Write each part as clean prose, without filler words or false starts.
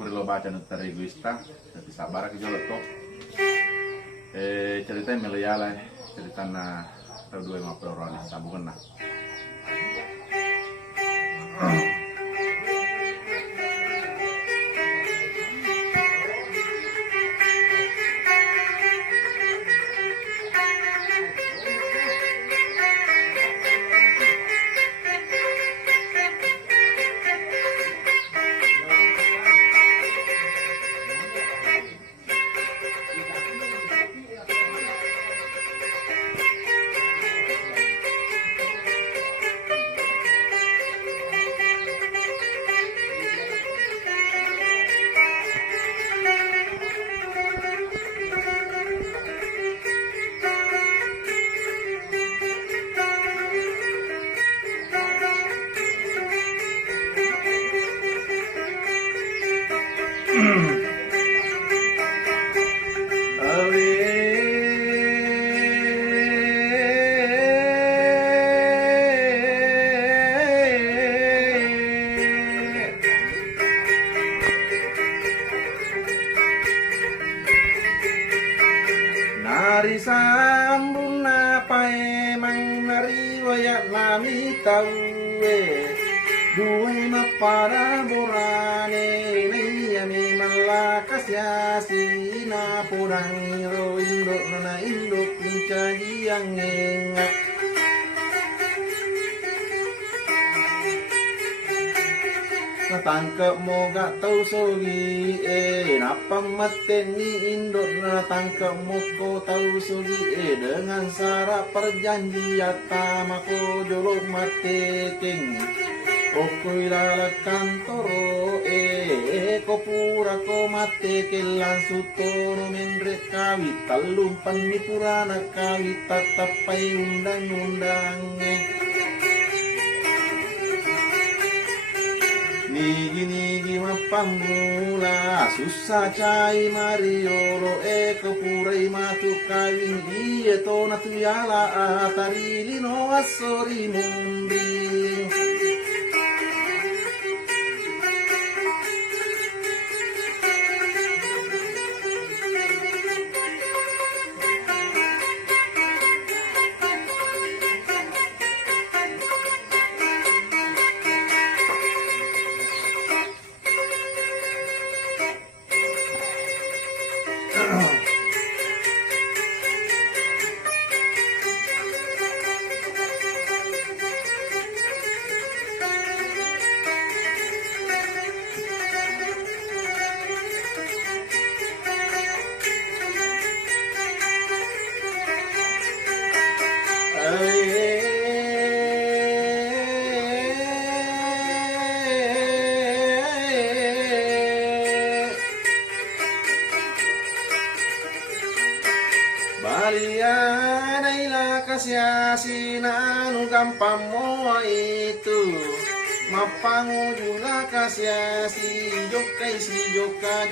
kuri lo baca nutare egoista, tapi sabar ke jolot to. Cerita melayala cerita na tau dua ma perorana sabungan na. Nari sambung apa emang nari wayak nami tahu dua mapada borane ini yami malakas yasi na purang iro indok nana indok mencari yang engak natangkap mo gak tau sogi napang mateni indok natangkap mo ko tau sogi dengan syarat perjanjian tamako jolok mateking Okoy lalakan toro ko pura ko mate kelang sutono mendrek kawit talumpan mi purana kawit tatapai undang-undang Nigi mapamula susah cai mariolo ko purai matu kawin iya to natuyala atari lino asori mundi Balianailah kasih anu gampang mo itu mapangujulah kasih si joka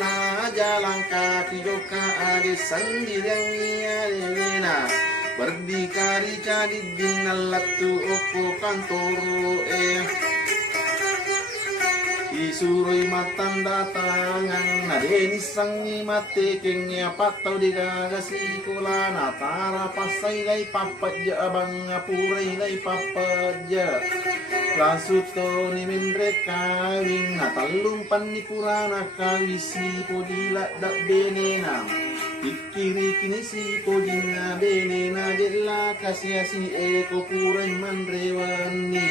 na jalan kaki joka ada sendirian niya berdikari jadi dinalatu opo kantoro Isuroi matang datangan nadeni sangi mate kengnya patau digagasi kula natara pasai lai papaja abang apurai lai papaja lasuto ni mendre kawing natalung panni purana kawisi podila dak benena Ikiri kini si podina benena jela kasiasi eko purai mandrewani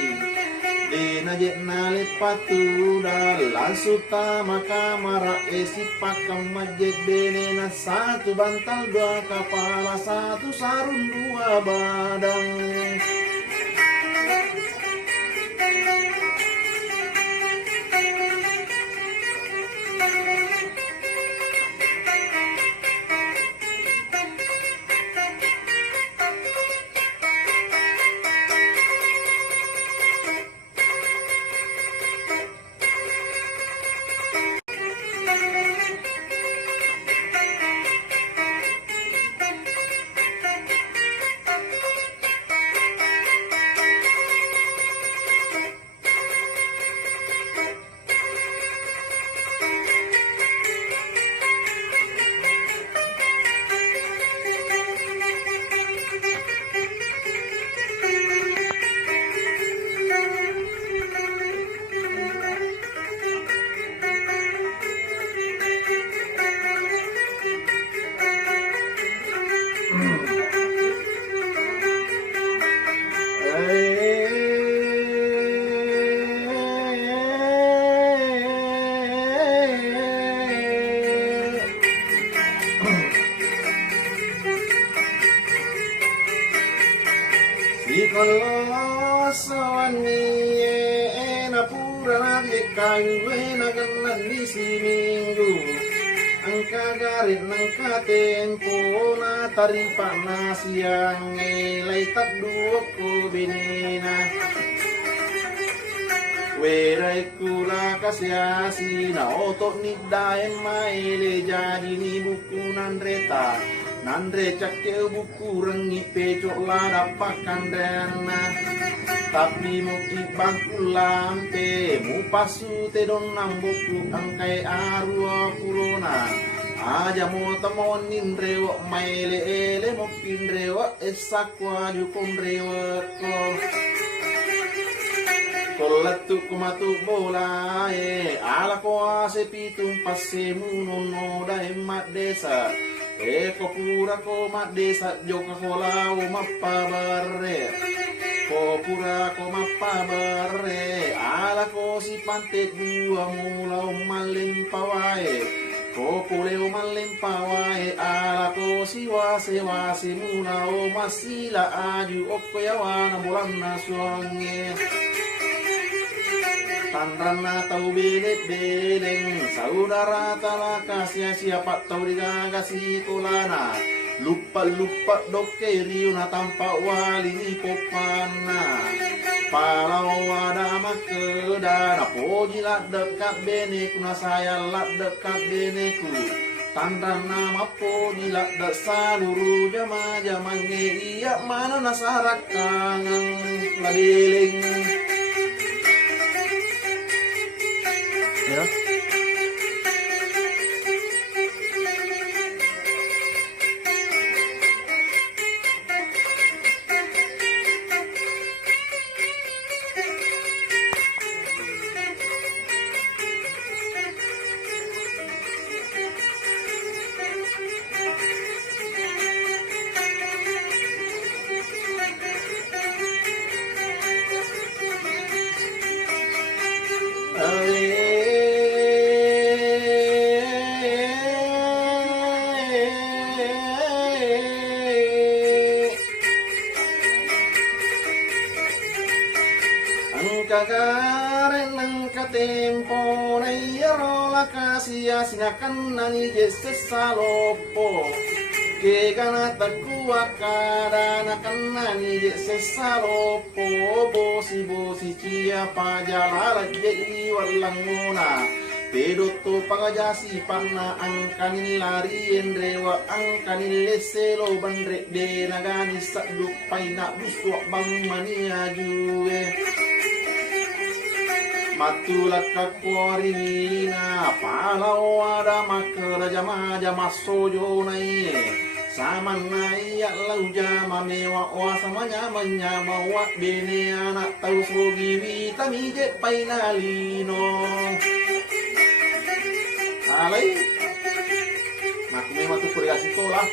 Dena jetna lepatu dalam suta maka mara esi pakam majet benena satu bantal dua kepala satu sarung dua badan Allah sawani na pura na kayu na ganan di siminggu angka garit nangka tempo na taripa na siang ngelay tadua ko binina weray kula kasyasi na otok ni daem maele jadi ni buku nandreta nandre cakil buku rengi pecok la dapakan dana tapi muki bangku lampe mu pasu te don nambuku angkai arua kulona aja mo tamon nindrewa maele ele mo pindrewa esakwa jukum rewa ko kolatu kumatu bola ala ko ase pitung passe munono dai mat desa ko pura ko mat desa joka ko lau mapabare ko pura ko mapabare ala ko si pantet dua mulau malim pawae ko puleu malim pawae ala ko si wase wase mulau masila aju okoyawana bulan nasuange Tanrana tau belet beleng saudara talaka siapa tau digagasi kolana lupa doke riuna tampak wali ni popana palau ada makedana poji lak dekat beneku na saya lak dekat beneku Tanrana mapoji lak dek saluru jama iya mana nasarak kangen labeling ya. Kagaren ng katempo na iyarola kasiya sinakan na ni Jesus sa lopo Kega takuwa kada na kanna ni Jesus sa lopo Bosi cia pajalala kaya walang muna Pedoto pangajasi pana ang kanin larien rewa ang kanin leselo bandrek de nagani sa dupay na buswak bang mania juwe Matulak kakwarina palau ada makara jama jama sojo nai saman nai ya lau jama mewa wa samanya menyama wa bene anak tau sogi vitami je painalino alai mak me matu kuliah sekolah